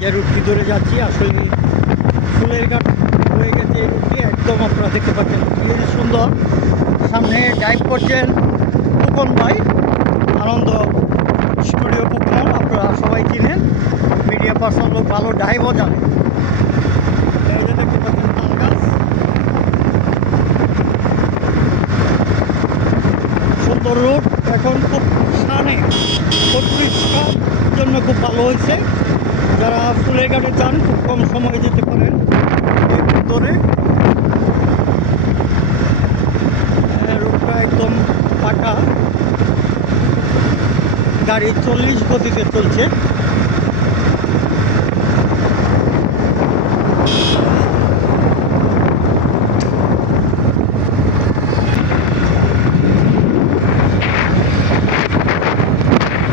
যে রুটটি ধরে যাচ্ছি আসলে ফুলের ঘাট হয়ে গেছে এই রুটটি, একদম আপনারা দেখতে পাচ্ছেন। কি সুন্দর। সামনে ডাইভ করছেন ফুকন ভাই, আনন্দ স্টুডিও ফুকন, আপনারা সবাই চিনেন। মিডিয়া পার্সন লোক ভালো ডাইভও জানে। যে দেখতে পাচ্ছেন গাছ। সুন্দর রোড এখন খুব সানে জন্য খুব ভালো হয়েছে। যারা ফুলের গাড়ি চান, খুব কম সময় যেতে পারেন। ধরে রোডটা একদম ফাঁকা। গাড়ি চল্লিশ গতিতে চলছে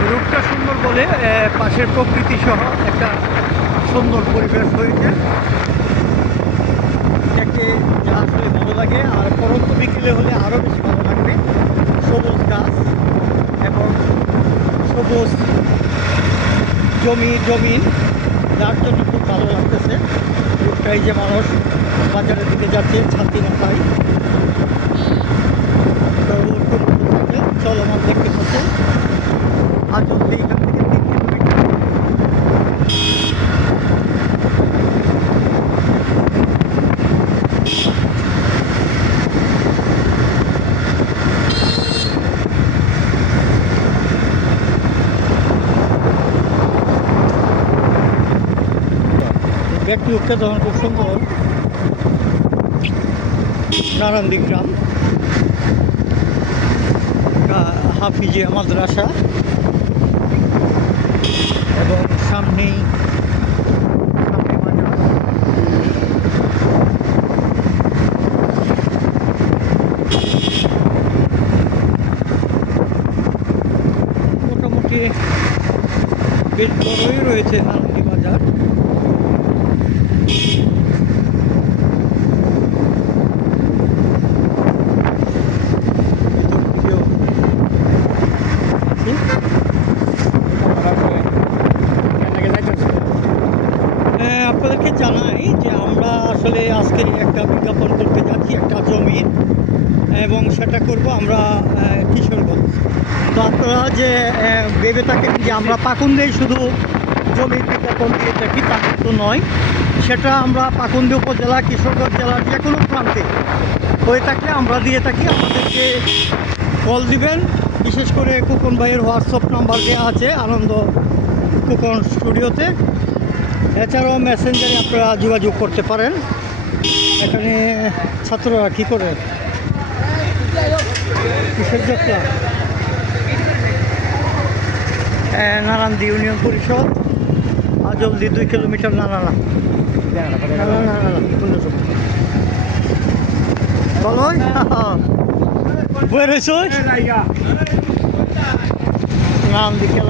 রূপটা সুন্দর বলে আহ, পাশের প্রকৃতি সহ একটা সুন্দর পরিবেশ হয়েছে। দেখতে যা আসলে ভালো লাগে, আর পরন্ত বিকেলে হলে আরও বেশি ভালো লাগবে। সবুজ গাছ এবং সবুজ জমি জমিন যার জন্য খুব ভালো লাগতেছে। রূপটাই যে মানুষ বাজারের দিকে যাচ্ছে, ছাতি মাথায়। তো চলমান দেখতে পাচ্ছেন আর যদি এখান থেকে তিন কিলোমিটার ব্যক্তি উঠতে তখন খুব সুন্দর নারায়ণদী গ্রাম। হাফিজিয়া মাদ্রাসা। এবং সামনেই মোটামুটি বেশ বড়ই রয়েছে নারায়ণদী বাজার। আপনাদেরকে জানাই যে আমরা আসলে আজকে একটা বিজ্ঞাপন করতে যাচ্ছি, একটা জমি এবং সেটা করব আমরা কিশোরগঞ্জ। তো আপনারা যে ভেবে থাকেন যে আমরা পাকুন্দেই শুধু জমির বিজ্ঞাপন দিয়ে থাকি তা কিন্তু নয়, সেটা আমরা পাকুন্দি উপজেলা, কিশোরগঞ্জ জেলার যে কোনো প্রান্তে হয়ে থাকলে আমরা দিয়ে থাকি। আমাদেরকে কল দিবেন। বিশেষ করে কুকন ভাইয়ের হোয়াটসঅ্যাপ নাম্বার দেওয়া আছে, আনন্দ কুকন স্টুডিওতে। এছাড়াও মেসেঞ্জারে আপনারা যোগাযোগ করতে পারেন। এখানে ছাত্ররা কী করে? কিসের যাত্রা ইউনিয়ন পরিষদ। জলদি দুই কিলোমিটার না না না। বলো নাম দিকে